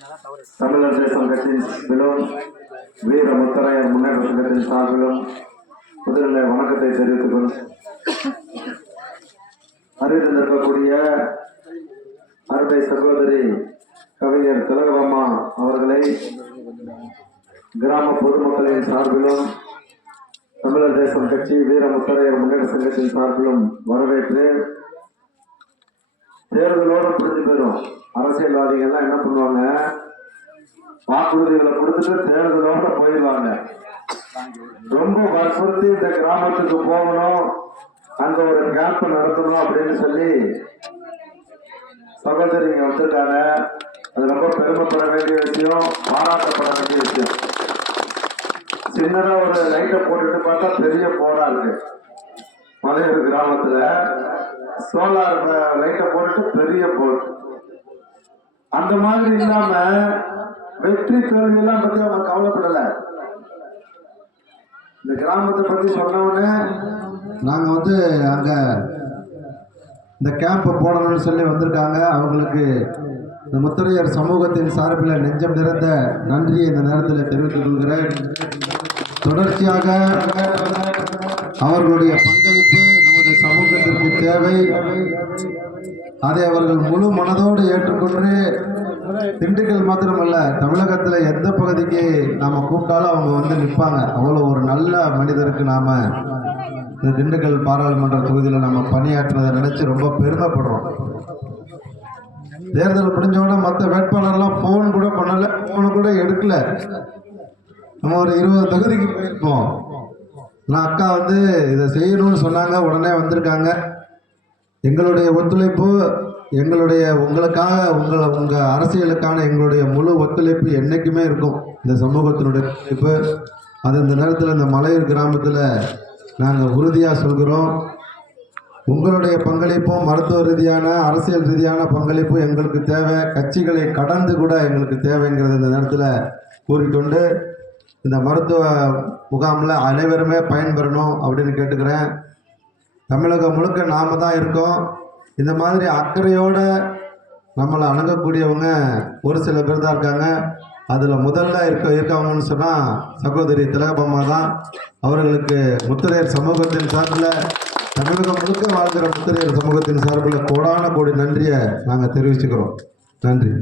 தமிழர் தேசம் கட்சியின் வீர முத்தரையர் முன்னேற்ற சங்கத்தின் சார்பிலும் முதலில் வணக்கத்தை தெரிவித்துக் கொள். அறிவித்திருக்கக்கூடிய அருமை சகோதரி கவிஞர் திலகரம்மா அவர்களை கிராம பொதுமக்களின் சார்பிலும் தமிழர் தேசம் கட்சி வீர முத்தரையர் முன்னேற்ற சங்கத்தின் சார்பிலும் வரவேற்று தேர்தலோட புரிஞ்சு போயிடும். அரசியல்வாதிகள் எல்லாம் என்ன பண்ணுவாங்க? வாக்குறுதிகளை கொடுத்துட்டு தேர்தலோட போயிடுவாங்க. ரொம்ப வற்புறுத்தி இந்த கிராமத்துக்கு போகணும். அங்க ஒரு கேம்ப் நடத்தணும் அப்படின்னு சொல்லி சகோதரிங்க வந்திருக்காங்க அது ரொம்ப பெருமைப்பட வேண்டிய விஷயம் பாராட்டப்பட வேண்டிய விஷயம். சின்னதா ஒரு லைட்டை போட்டுட்டு பார்த்தா பெரிய போடா இருக்கு. மலையூர் கிராமத்துல சோலார் லைட்டை போட்டு பெரிய போர்டு அந்த மாதிரி இல்லாம வெற்றி தோல்வி எல்லாம் பத்தி அவங்க கவலைப்படல. இந்த கிராமத்தை பத்தி சொன்ன நாங்க வந்து அங்க இந்த கேம்ப் போடணும்னு சொல்லி வந்திருக்காங்க. அவங்களுக்கு இந்த முத்தரையர் சமூகத்தின் சார்பில் நெஞ்சம் நிறைந்த நன்றியை இந்த நேரத்தில் தெரிவித்துக் கொள்கிறேன். தொடர்ச்சியாக அவர்களுடைய பங்களிப்பு தேவை. அதை அவர்கள் முழு மனதோடு ஏற்றுக்கொண்டு திண்டுக்கல் மாத்திரமல்ல தமிழகத்தில் எந்த பகுதிக்கு நாம் கூப்பிட்டாலும் அவங்க வந்து நிற்பாங்க. அவ்வளோ ஒரு நல்ல மனிதருக்கு நாம் இந்த திண்டுக்கல் பாராளுமன்ற தொகுதியில் நம்ம பணியாற்றினதை நினச்சி ரொம்ப பெருமைப்படுறோம். தேர்தல் முடிஞ்சோட மற்ற வேட்பாளர்லாம் ஃபோன் கூட பண்ணலை ஃபோனு கூட எடுக்கல. நம்ம ஒரு இருபது தொகுதிக்கு போயிருப்போம் நான் அக்கா வந்து இதை செய்யணும்னு சொன்னாங்க உடனே வந்திருக்காங்க. எங்களுடைய ஒத்துழைப்பு எங்களுடைய உங்களுக்காக உங்களை உங்கள் அரசியலுக்கான எங்களுடைய முழு ஒத்துழைப்பு என்றைக்குமே இருக்கும். இந்த சமூகத்தினுடைய ஒத்துழைப்பு. அது இந்த நேரத்தில் இந்த மலையூர் கிராமத்தில் நாங்கள் உறுதியாக சொல்கிறோம். உங்களுடைய பங்களிப்பும் மருத்துவ ரீதியான அரசியல் ரீதியான பங்களிப்பும் எங்களுக்கு தேவை. கட்சிகளை கடந்து கூட எங்களுக்கு தேவைங்கிறது இந்த நேரத்தில் கூறிக்கொண்டு இந்த மருத்துவ முகாமில் அனைவருமே பயன்பெறணும் அப்படின்னு கேட்டுக்கிறேன். தமிழகம் முழுக்க நாம் தான் இருக்கோம். இந்த மாதிரி அக்கறையோடு நம்மளை அணுகக்கூடியவங்க ஒரு சில பேர் தான் இருக்காங்க. அதில் முதல்ல இருக்க இருக்கவங்கன்னு சொன்னால் சகோதரி திலகபம்மா தான். அவர்களுக்கு முத்திரையர் சமூகத்தின் சார்பில் தமிழகம் முழுக்க வாழ்கிற முத்திரையர் சமூகத்தின் சார்பில் கோடான கோடி நன்றியை நாங்கள் தெரிவிச்சுக்கிறோம். நன்றி.